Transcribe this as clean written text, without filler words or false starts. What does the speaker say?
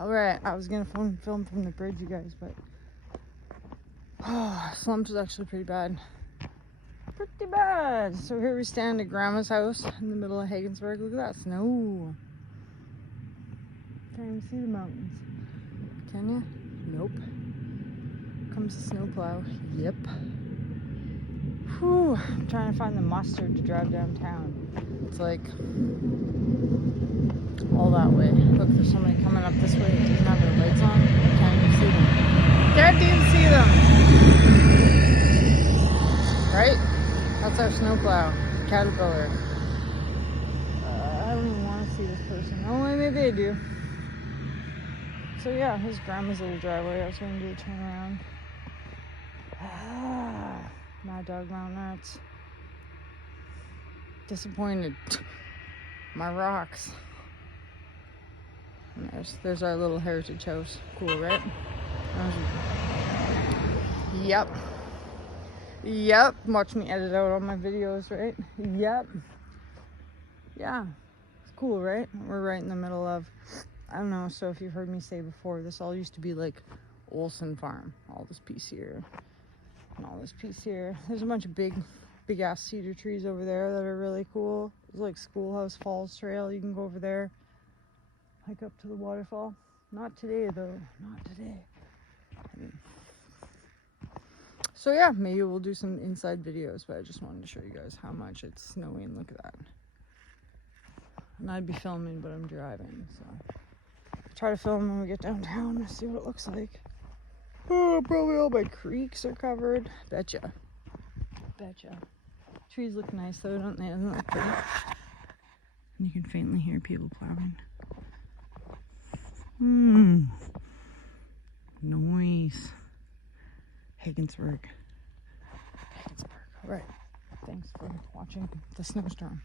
Alright, I was gonna film from the bridge, you guys, but slumps is actually pretty bad. Pretty bad. So here we stand at Grandma's house in the middle of Hagensborg. Look at that snow. Can't even see the mountains. Can you? Nope. Comes the snowplow. Yep. Whew. I'm trying to find the mustard to drive downtown. It's like all that way. Look, there's somebody coming up this way. It doesn't have their lights on. Can't even see them. Can't even see them. Right? That's our snowplow. Caterpillar. I don't even want to see this person. Oh, maybe they do. So yeah, his grandma's little driveway. I was going to do a turn around. Mad Dog Mountain Arts. Disappointed. My rocks. And there's our little heritage house. Cool, right? Yep. Yep. Watch me edit out all my videos, right? Yep. Yeah. It's cool, right? We're right in the middle of, I don't know, so if you've heard me say before, this all used to be like Olson Farm. All this piece here. And all this piece here. There's a bunch of big ass cedar trees over there that are really cool. There's like Schoolhouse Falls Trail. You can go over there. Hike up to the waterfall. Not today though. Not today. So yeah, maybe we'll do some inside videos, but I just wanted to show you guys how much it's snowing. Look at that. And I'd be filming, but I'm driving, so try to film when we get downtown and see what it looks like. Oh, probably all my creeks are covered. Betcha. Trees look nice though, don't they? Doesn't it look pretty? And you can faintly hear people plowing. Noise. Hagensborg. Alright. Thanks for watching the snowstorm.